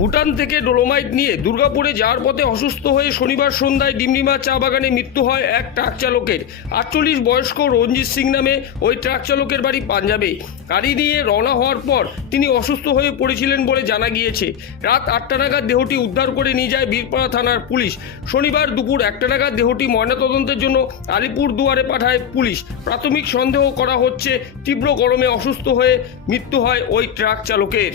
ভুটান থেকে ডোলোমাইট নিয়ে দুর্গাপুরে যাওয়ার পথে অসুস্থ হয়ে শনিবার সন্ধ্যায় ডিমডিমা চা বাগানে মৃত্যু হয় এক ট্রাক চালকের। আটচল্লিশ বয়স্ক রঞ্জিত সিং নামে ওই ট্রাক চালকের বাড়ি পাঞ্জাবে। গাড়ি নিয়ে রওনা হওয়ার পর তিনি অসুস্থ হয়ে পড়েছিলেন বলে জানা গিয়েছে। রাত আটটা নাগাদ দেহটি উদ্ধার করে নিয়ে যায় বীরপাড়া থানার পুলিশ। শনিবার দুপুর একটা নাগাদ দেহটি ময়নাতদন্তের জন্য আলিপুর দুয়ারে পাঠায় পুলিশ। প্রাথমিক সন্দেহ করা হচ্ছে, তীব্র গরমে অসুস্থ হয়ে মৃত্যু হয় ওই ট্রাক চালকের।